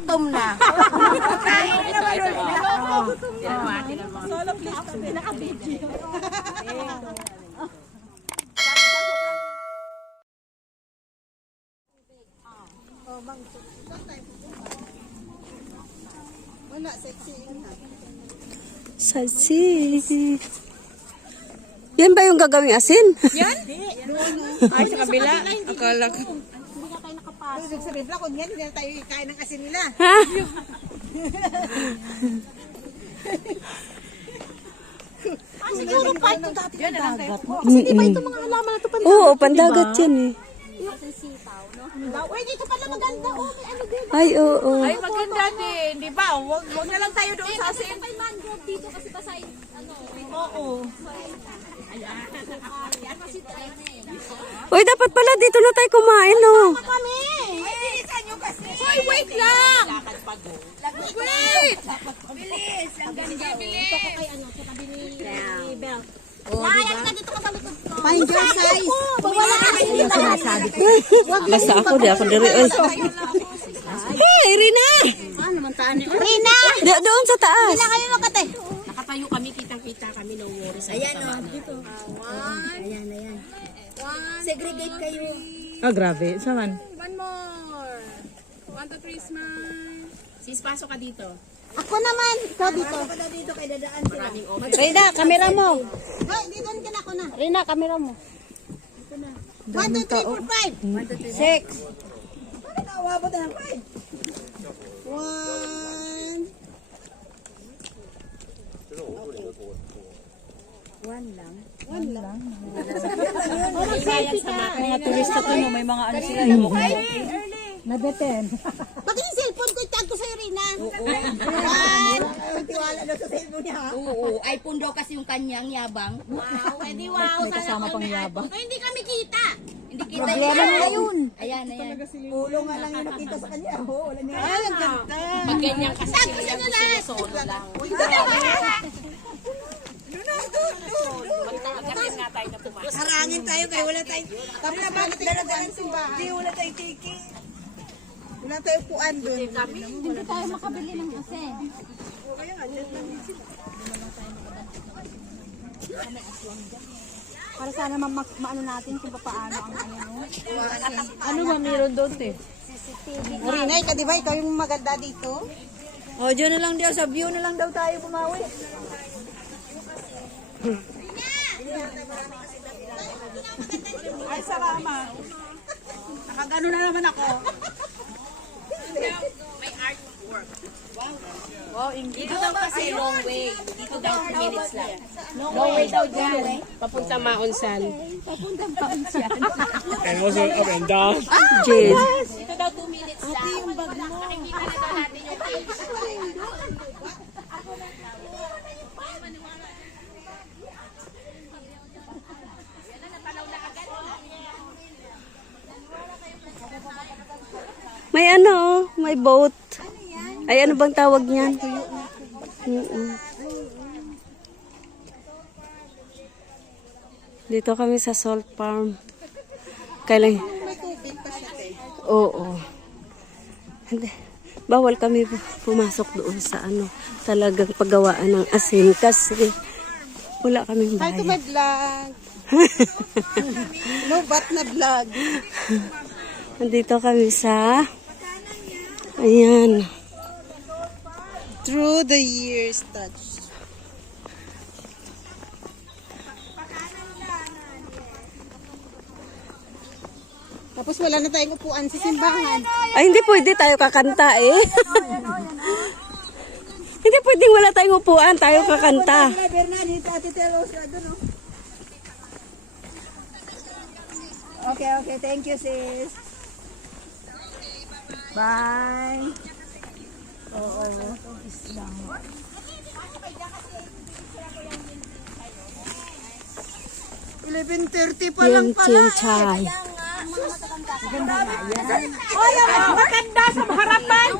gutom na. Solo please kami. Naka-video. Wala, sexy yun na. Salsi. Yan ba yung gagawing asin? Yan? Ay, sa kabila. Akala ko. Ibig sabihin pala, kung yan, hindi na tayo ikain ng asin nila. Ha? Siguro pa ito dati Yan na lang tayo. Kasi di ba ito mga halaman na ito pandagat? Oo, pandagat yan eh. Uy, dito pala maganda. Oh, may ano din. Ay, oo. Ay, maganda din. Di ba? Huwag na lang tayo doon sa asin. May mangrove dito kasi basahin. Ano? Oo. Uy, dapat pala dito na tayo kumain, no? Kami! Ay, bilisan nyo kasi. Hoy, wait lang! Wait! Bilis! Ang ganda. Ito ko kay ano, sa tabi ni Bel. Mayat na dito ka talikod ko. Find your size. Wala ka dito. Basta ako, di ako diri. Ay. Hey, Rina! Ano naman taan ni Rina! Doon sa taas. Kailan kami makate? Nakatayo kami, kitang-kita kami, no worries. Ayan, o. Dito. Ayan, ayan. Segregate kayo. Ah, grabe. Saan? One more. 1, 2, 3, smile. Sis, pasok ka dito. Ako naman. Ikaw dito. Dito kay dadaan sila. Maraming open. Rina, kamera mo. Hoy, dito ka na ako na. Rina, kamera mo. 1, 2, 3, 4, 5. 6. Bakit nakawabot na ng 5? 1. Mga turista ko, no, may mga ano sila. Nabeten. Bakit yung cellphone ko itag ko sa'yo, Rina? Tiwala daw sa cellphone niya. Oo, iPhone daw kasi yung kanyang yabang. Wow, edi wow. May kasama pang yabang. Hindi kami kita. Hindi kita Problema nila yun. Ayan, ayan. Ulo nga lang yung nakita sa kanya. Oo, wala niya. Ay, ang ganda. Pag ganyan kasi sila gusto niya solo lang. Magtagatin nga tayo na pumasok. Harangin tayo kayo. Wala tayong... Kami na ba natin ng simbahan? Hindi, wala tayong tiki. Wala tayong puan doon. Hindi tayo makabili ng asin. Para sana maano natin kung paano ang ano. Ano ba meron doon, te? Rina, ikaw di ba? Ikaw yung maganda dito? O, dyan na lang daw. Sa view na lang daw tayo pumawi. Ay, sarama. Nakagano na naman ako. May artwork. Wow, dito daw kasi long way. Dito daw 2 minutes lang. Long way daw dyan. Papunta Maunsan. And also up and down. Jade. Dito daw 2 minutes lang. Nakikita na daw natin yung page. May ano, may boat. Ay, ano bang tawag niyan? Dito kami sa salt farm. Kailan? Oo. Hindi. Bawal kami pumasok doon sa ano, talagang paggawaan ng asin kasi wala kaming Hi to bahay. my vlog. No, but na vlog. Nandito kami sa ayan. Through the years touch. Tapos wala na tayong upuan sa simbahan. Ay, hindi pwede tayo kakanta eh. Hindi pwedeng wala tayong upuan, tayo kakanta. Okay, okay. Thank you, sis. Bye. Oo. 11:30 pa lang Yung pala. chinchay. Maganda sa harapan.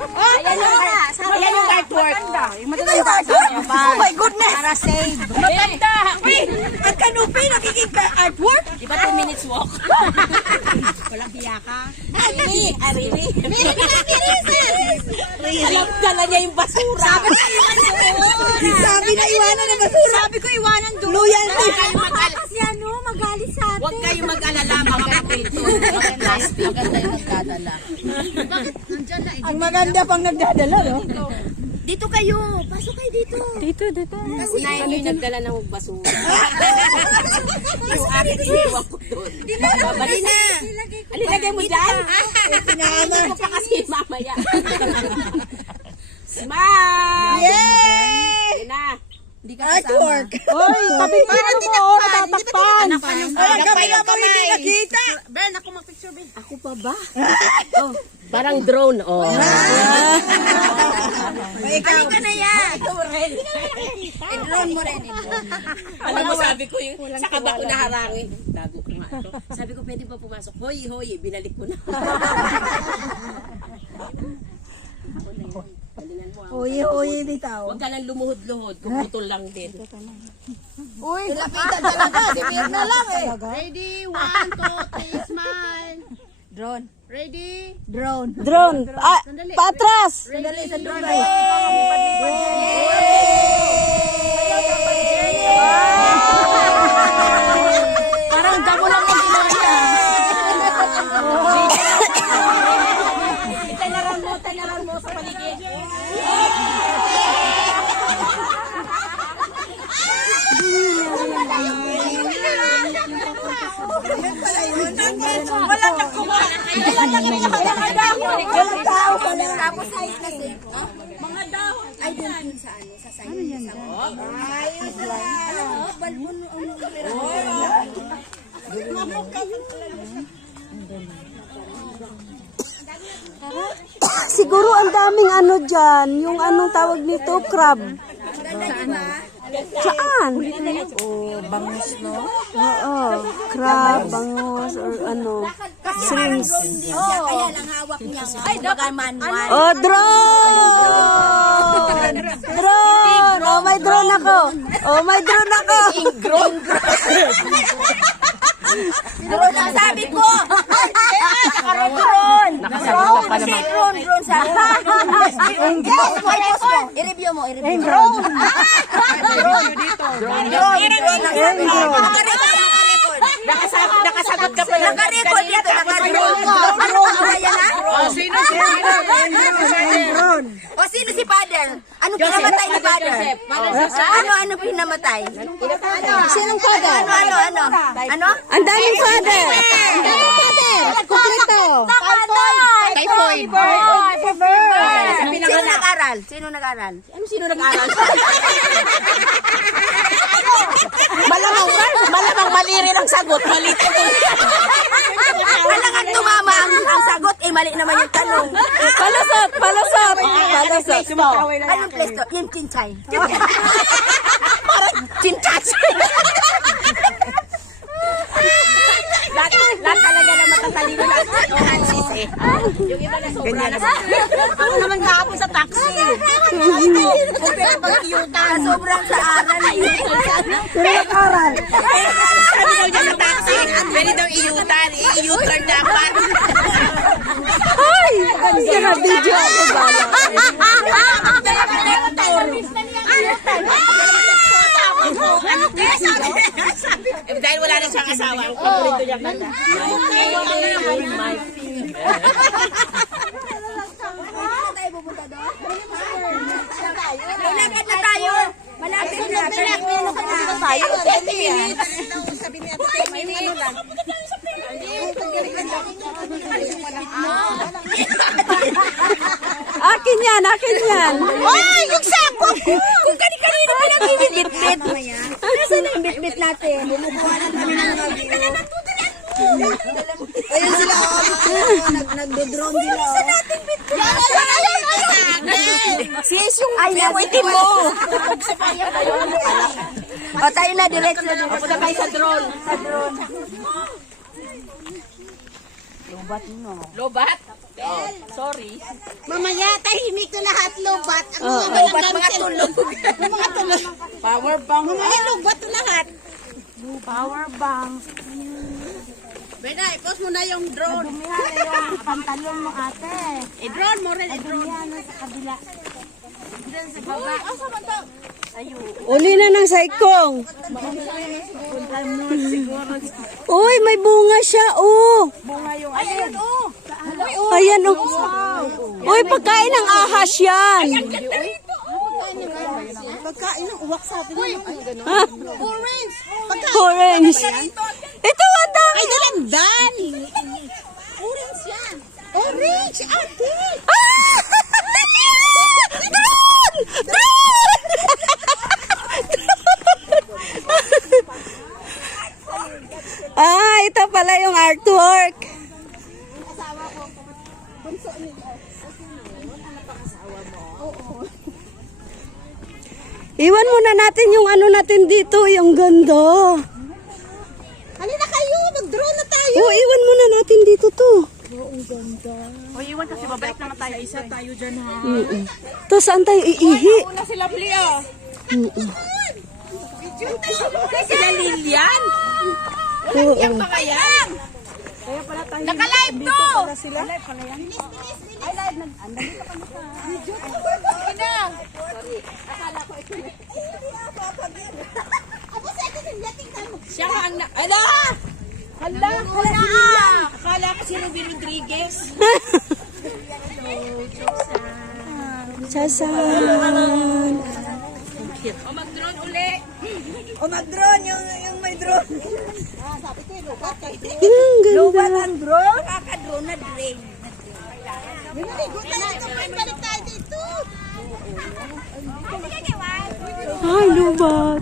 Ayan yung artwork. Oh my goodness. Para save. Maganda. Wait, ang kanupi nakikita artwork. Di ba 2 minutes walk? Walang hiya ka. Ariri. Miri, Dala niya yung basura. Sabi na iwanan ng basura. Sabi ko iwanan doon. Loyalty. Kasi ano, magalit sa atin. Huwag kayong mag-alala, mga kapito. Plastic. Maganda yung nagdadala. Ang maganda pang nagdadala, no? Dito kayo. Pasok kayo dito. Dito. Unahin niyo yung nagdala ng basura. Yung akin iniwan ko doon. Babalik na. Alilagay mo dyan? Hindi ko pa kasi mamaya. Smile! Yay! Yun na. Hindi ka Artwork. Oy, tabi Parang tinatakpan. Natatakpan. Ay, ang kamay mo hindi nakita. Ben, ako mag-picture, Ben. Ako pa ba? Oh, parang drone, oh. Ay, ikaw. Ka na yan. I-drone mo rin. Alam mo, sabi ko yung sa kaba ko naharangin. Tago ko nga ito. Sabi ko, pwede ba pumasok? Hoy, binalik ko na. Galingan mo. Uy, bitaw. Huwag ka nang lumuhod-luhod. Puputol lang din. Uy, lapitan talaga. Si Mirna lang eh. Ready, 1, 2, 3, smile. Drone. Ready? Drone. drone. Ah, patras. Sandali sa drone. Parang damo lang yung ginawa niya. Tanaran mo sa paligid. Walang nagkuha. Walang tao ka na. Tapos mga dahon. Ay, doon sa ano, sa sayo. Ano yan? Ayos lang. Balbon ang kamera. Siguro ang daming ano dyan. Yung anong tawag nito? Crab. Saan? Bangus, no? Oo. Crab, bangus, or ano. Shrimps. Kaya lang hawak niya. Ay, baka manual. Oh, drone! Drone! Oh, may drone ako. Oh, may drone ako. Drone ang sabi ko. Drone. Drone sa. I-review mo. Drone. Nakasagot ka pa lang. Naka-record dito. Naka-drone. Ayan na. O sino si Father? Ano pinamatay ni Father? Ano pinamatay? Sinong father? Ano? Ang daming father. Ang daming father. Kumpleto. Typhoid. Sino nag-aral? Sino nag-aral? Sino nag-aral? Malamang mali rin ang sagot. Mali ito. Alangan tumama ang sagot. Mali naman yung tanong. Palusot. Palusot. Palusot. Anong place to? Yung chinchay. Parang chinchay. Lahat talaga na matatalino lang. Francis eh. Yung iba na sobra na sa... Ako naman kahapon sa taxi. Kung pinapag-iyutan. Sobrang sa aral. Aral. Sabi daw niya sa taxi, pwede daw iyutan. I-U-turn dapat. Ay! Sira video ako ba? Dahil wala na siyang asawa, ang paborito niya kanta. My feet. Malapit na tayo. Malapit na tayo. 10 minutes. Sabi niya, 10 minutes. Akin yan, akin yan. Ay, yung sako ko! Kung kani-kanina pinag-bibit-bit. Nasaan na yung bit-bit natin? Bumubuhanan kami ng mga video. Ayun sila, nagdo-drone sila. Saan natin bit-bit? Sis, yung pinwitin mo. O, tayo na, diretso na. Punta tayo sa drone. Lobat? Oh, sorry. Mamaya, tahimik na lahat, lobat. Ang Lobat, mga tulog. mga tulog. Power bank. Mamaya, lobat na lahat. Power bank. Beda, i-post mo na yung drone. Dumihan na yung pantalon mo ate. I-drone mo rin, i-drone. Dumihan na sa kabila. Diyan sa baba. Uli na ng saikong. Uy, may bunga siya, oh. Ayan oh. Ayan, oh. Uy, pagkain ng ahas yan. Pagkain ng uwak sa atin. Ha? Orange. Orange. Ito, ang dami. Ay, dalandan. Orange yan. Orange, ate. Ah! Drone! Drone! Ah, ito pala yung artwork. Iwan muna natin yung ano natin dito, yung ganda. Halina kayo, mag-drone na tayo. Oh, iwan muna natin dito to. O, iwan kasi babalik naman tayo. Isa tayo dyan, ha? To, saan tayo iihi? Una sila, Plio. Sila Lilian. Oo. Mga yan. Naka-live to. Sila. Siya nga ang Ala! Hala! Akala ko si Ruby Rodriguez. Chasan. O mag-drone uli. O, mag-drone, yung may drone. Ganda. Drone? Kaka-drone na drone. Binaligo tayo dito, balik tayo dito. Ay, lubat.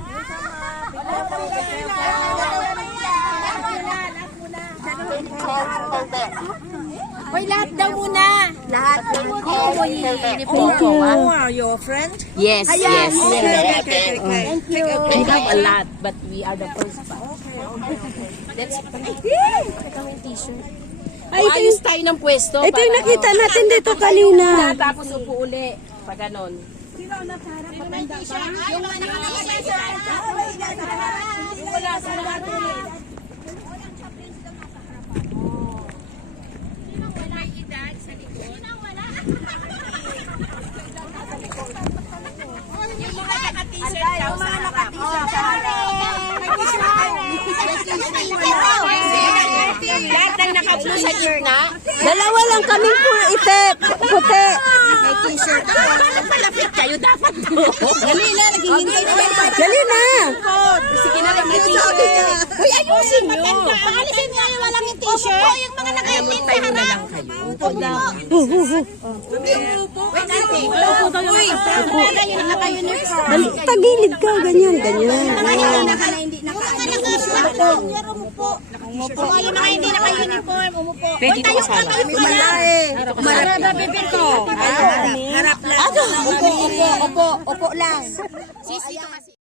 Hoy, lahat daw muna. Lahat. Thank you. Are you a friend? Yes, yes. Okay. We have a lot, but we are the first batch. Let's Ay, ayos tayo ng pwesto. Ito yung nakita natin dito kanina. Tapos upo uli. Pag ganon. Lahat ng naka-blue sa gitna. Dalawa lang kaming puti. May t-shirt ako. Malapit kayo dapat to. Dali na, naghihintay na yung Dali na. Sige na lang may t-shirt. Uy, ayusin nyo. Paalisin nyo yung walang yung t-shirt. Upo yung mga nakainin sa harap. Upo daw. Wait, ate. Upo daw yung naka-uniform. Tagilid ka, ganyan. Umupo. Yung mga hindi naka-uniform, umupo. Pwede ko kasama. Harap lang. Upo lang. Sisi to kasi.